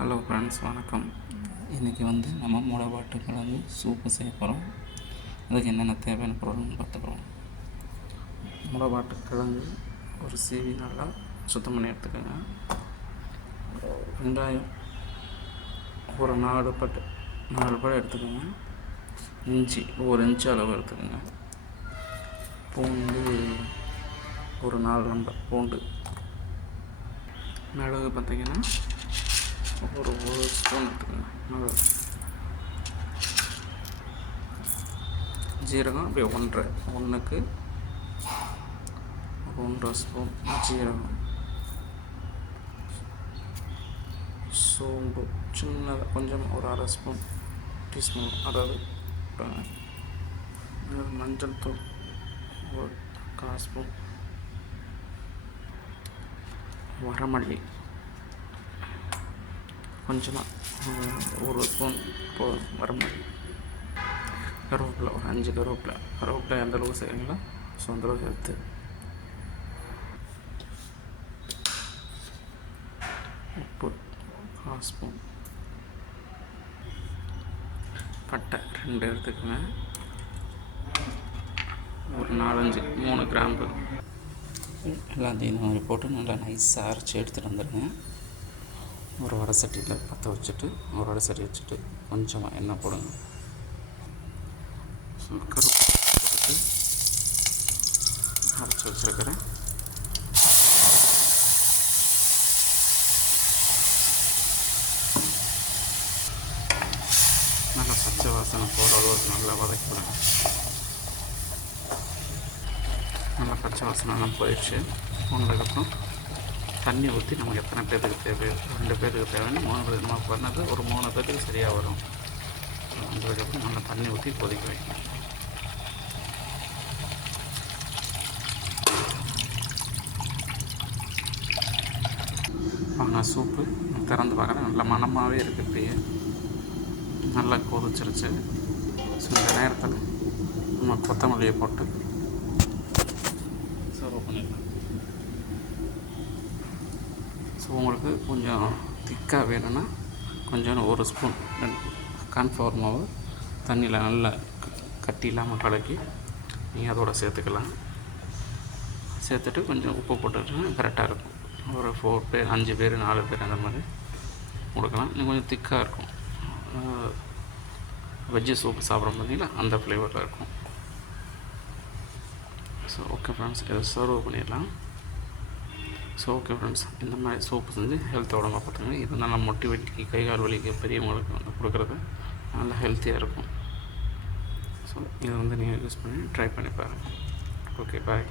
Hello friends வணக்கம். இன்றைக்கி வந்து நம்ம முளைவாட்டு கிழங்கு சூப்பு செய்ய போகிறோம் அதுக்கு என்னென்ன தேவையான பொருள்னு பார்த்துக்குறோம் பாட்டு கிழங்கு ஒரு சீவி நல்லா சுத்தம் பண்ணி எடுத்துக்கோங்க. வெங்காயம் ஒரு நாலு பட்டு நாலு படம் எடுத்துக்கோங்க. இஞ்சி ஒரு இன்ச்சு அளவு எடுத்துக்கோங்க. பூண்டு ஒரு நாலு நம்பர் பூண்டு. மிளகு பார்த்தீங்கன்னா ஒரு ஒரு ஸ்பூன் எடுத்துக்கோங்க ஜீரகம் அப்படியே ஒன்றரை. ஒன்றுக்கு ஒன்றரை ஸ்பூன் ஜீரகம். சோம்பு சின்னதாக கொஞ்சம் ஒரு அரை ஸ்பூன் டீஸ்பூன் அதாவது மஞ்சள் தூள் ஒரு கால் ஸ்பூன் வரமல்லி. கொஞ்சமாக ஒரு ஸ்பூன் போ வர மாதிரி. கருவேப்பிலை ஒரு அஞ்சு கருவேப்பிலை. கருவேப்பிலை எந்த அளவுக்கு செய்கிறீங்களோ ஸோ அந்த அளவுக்கு உப்பு கால் ஸ்பூன் பட்டை ரெண்டு எடுத்துக்கோங்க. ஒரு நாலஞ்சு மூணு கிராம்பு. எல்லாத்தையும் இந்த மாதிரி போட்டு நல்லா நைஸாக அரைச்சி எடுத்துகிட்டு வந்துடுங்க ஒரு வடை சட்டியில் பற்ற வச்சுட்டு ஒரு வடை சட்டி வச்சுட்டு கொஞ்சமாக எண்ணெய் போடுங்க. கருப்பு போட்டுட்டு அரைச்சி வச்சுருக்கிறேன். நல்லா பச்சை வாசனை போகிற அளவுக்கு நல்லா வதக்கிவிடுங்க நல்லா பச்சை வாசனைலாம் போயிடுச்சு. போனதுக்கப்புறம் தண்ணி ஊற்றி நமக்கு எத்தனை பேர்த்துக்கு தேவை? ரெண்டு பேர்த்துக்கு தேவைன்னு மூணு பேருக்கு நம்ம பண்ணது ஒரு மூணு பேர்த்துக்கு சரியாக வரும். வந்ததுக்கப்புறம் நல்லா தண்ணி ஊற்றி கொதிக்க வைக்கணும். நான் சூப்பு. திறந்து பார்க்குறேன். நல்ல மணமாகவே இருக்குது இப்படியே. நல்லா கொதிச்சிருச்சு. ஸோ இந்த நேரத்தில் நம்ம கொத்தமல்லியை போட்டு சர்வ் பண்ணிடலாம். ஸோ உங்களுக்கு கொஞ்சம் திக்காக வேணும்னா கொஞ்சம் ஒரு ஸ்பூன் கான்ஃப்ளவர் மாவு தண்ணியில் நல்லா க- கட்டி இல்லாமல் கலக்கி நீங்கள் அதோட சேர்த்துக்கலாம். சேர்த்துட்டு கொஞ்சம் உப்பு போட்டுட்டுனா கரெக்டாக இருக்கும். ஒரு ஃபோர் பேர் அஞ்சு பேர் நாலு பேர் அந்த மாதிரி கொடுக்கலாம். இன்னும் கொஞ்சம் திக்காக இருக்கும். வெஜ்ஜு சூப் சாப்பிட்றோம் பார்த்தீங்களா அந்த ஃப்ளேவரில் இருக்கும். ஸோ ஓகே ஃப்ரெண்ட்ஸ் இதை சர்வ் பண்ணிடலாம். ஸோ ஓகே ஃப்ரெண்ட்ஸ் இந்த மாதிரி சோப்பு செஞ்சு ஹெல்த்தோட பார்த்துங்க இது நல்லா மொட்டி கை கால் வலிக்கு பெரியவங்களுக்கு வந்து கொடுக்குறது. நல்லா ஹெல்த்தியாக இருக்கும். ஸோ இதை வந்து நீங்கள் யூஸ் பண்ணி ட்ரை பண்ணி பாருங்கள் ஓகே பாய்